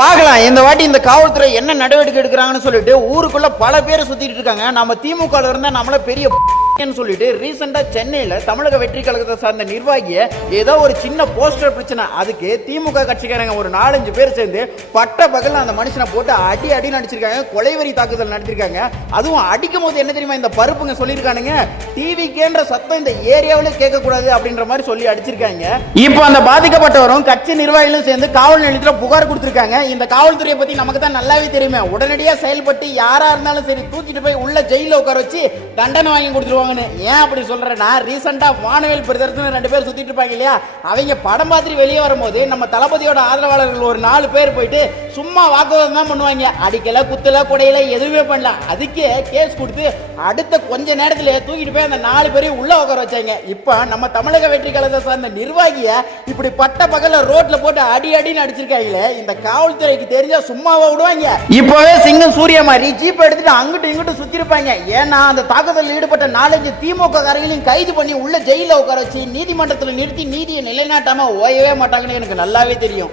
பார்க்கலாம் இந்த வாட்டி இந்த காவல்துறை என்ன நடவடிக்கை எடுக்கிறாங்கன்னு சொல்லிட்டு ஊருக்குள்ள பல பேர் சுத்திட்டு இருக்காங்க. நம்ம திமுக இருந்தா நம்மள பெரிய சொல்லிட்டு ரீசெண்டா சென்னையில தமிழக வெற்றி கழகத்தை சார்ந்த நிர்வாகிய ஏதோ ஒரு சின்ன போஸ்டர் பிரச்சனை, அதுக்கு திமுக கட்சிக்காரங்க ஒரு 4-5 பேர் சேர்ந்து பட்ட பகல்ல அந்த மனுஷனை போட்டு அடி நடிச்சிருக்காங்க. கொலைவெறி தாக்குதல் நடத்திருக்காங்க. அதுவும் அடிக்கும் போது என்ன தெரியுமா இந்த பருப்புங்க சொல்லியிருக்கானுங்க, டிவி கேன்ற சத்தம் இந்த ஏரியாவில கேட்க கூடாது அப்படின்ற மாதிரி சொல்லி அடிச்சிருக்காங்க. இப்போ அந்த பாதிக்கப்பட்டவரும் கட்சி நிர்வாகிகளும் சேர்ந்து காவல் நிலையத்துல புகார் கொடுத்திருக்காங்க. இந்த காவல்துறையை பத்தி நமக்கு தான் நல்லாவே தெரியுமே, உடனடியா செயல்பட்டு யாரா இருந்தாலும் சரி தூக்கிட்டு போய் உள்ள ஜெயில உட்கார வச்சு தண்டனை வாங்கி கொடுத்துருவாங்க. ஏன் அப்படி சொல்றேன்னா, ரீசெண்டா வானவேல் பிரதர்ஸ்னு 2 பேர் சுத்திட்டு இருப்பாங்க இல்லையா, அவங்க படம் பார்த்து வெளியே வரும்போது நம்ம தளபதியோட ஆதரவாளர்கள் ஒரு 4 பேர் போயிட்டு சும்மா வாக்குவாதம் தான் பண்ணுவாங்க. அடிக்கல குத்தல கொடையில எதுவுமே பண்ணல. அதுக்கே கேஸ் கொடுத்து அடுத்த கொஞ்ச நேரத்துல தூக்கிட்டு போய் அந்த 4 பேரையும் உள்ள உட்கார வச்சாங்க. இப்ப நம்ம தமிழக வெற்றி கழகத்தை சார்ந்த நிர்வாகிய இப்படி பட்ட பகல்ல ரோட்ல போட்டு அடின்னு அடிச்சிருக்காங்களே, இந்த காவல்துறைக்கு தெரிஞ்சா சும்மாவா விடுவாங்க? இப்பவே சிங்கம் சூரிய மாதிரி ஜீப் எடுத்துட்டு அங்கிட்டு இங்கிட்டு சுத்தி இருப்பாங்க. ஏன்னா அந்த தாக்குதலில் ஈடுபட்ட 4 திமுக காரங்களையும் கைது பண்ணி உள்ள ஜெயில உட்கார வச்சு நீதிமன்றத்தில் நிறுத்தி நீதியை நிலைநாட்டாம ஓயவே மாட்டாங்கன்னு எனக்கு நல்லாவே தெரியும்.